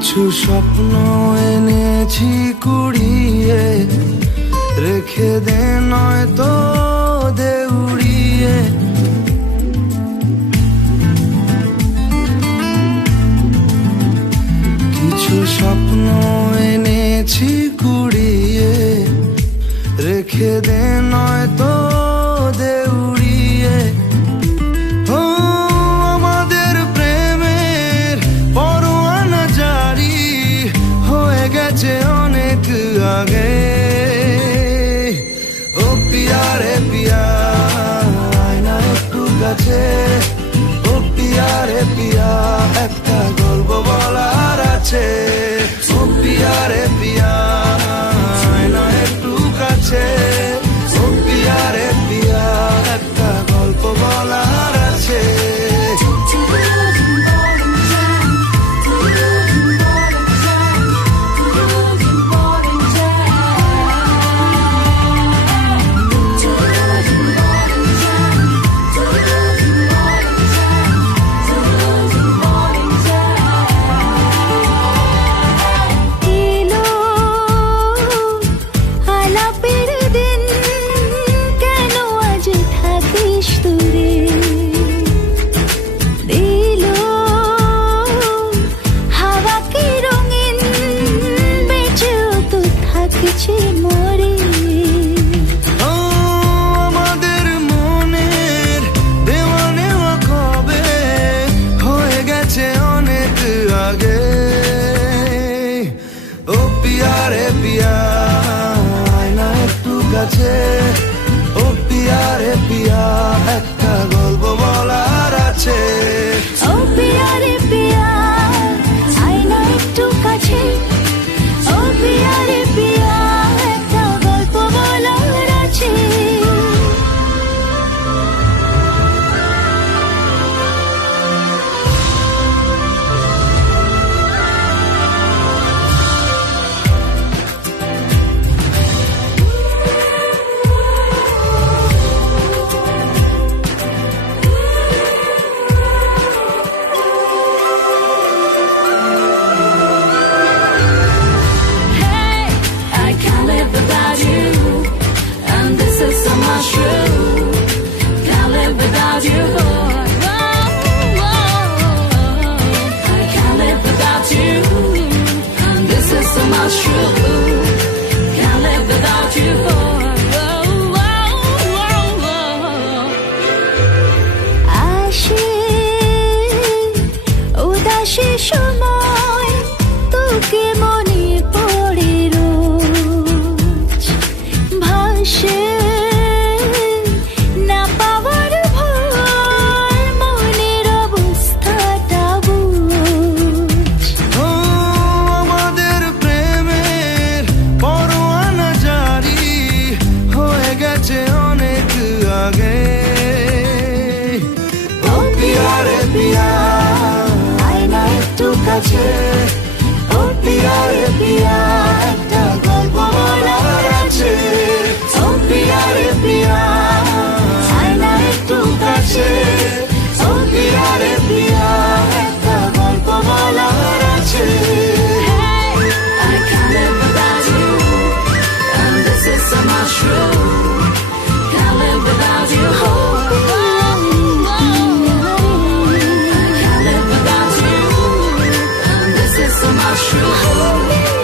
কিছু স্বপ্ন এনেছি কুড়িয়ে, রেখে দে নয়তো দে উড়িয়ে। কিছু স্বপ্ন এনেছি কুড়িয়ে, রেখে দে নয়তো দে উড়িয়ে। ও আমাদের প্রেমের পরোয়ানা জারি হয়ে গেছে অনেক আগে। ও পিয়া রে পিয়া, আয় না একটু কাছে। ও পিয়া রে পিয়া, একটা গল্প বলার আছে। ও পিয়া রে পিয়া, আয় না একটু কাছে। ও পিয়া রে পিয়া, একটা গল্প বলার আছে। আমাদের মনের দেওয়া নেওয়া কবে হয়ে গেছে অনেক আগে। ও পিয়া রে পিয়া, আয় না একটু কাছে। ও পিয়া রে পিয়া, একটা গল্প বলার আছে। ও পিয়া রে পিয়া, আয় না একটু কাছে। ও পিয়া রে পিয়া, একটা গল্প বলার আছে। উদাসী সময় তোকে মনে পড়ে রোজ, ভাসে না পাওয়ার ভয়, মনের অবস্থাটা বুঝ। ও আমাদের প্রেমের পরোয়ানা জারি হয়ে গেছে অনেক আগে। ও পিয়া রে পিয়া, আয় না একটু কাছে। ও পিয়া রে পিয়া, একটা গল্প বলার আছে। ও পিয়া রে পিয়া, আয় না একটু কাছে। ও পিয়া রে পিয়া, একটা গল্প বলার আছে। I can't live without you, and this is so much true. Can't live without you. I can't live without you, and this is so much true.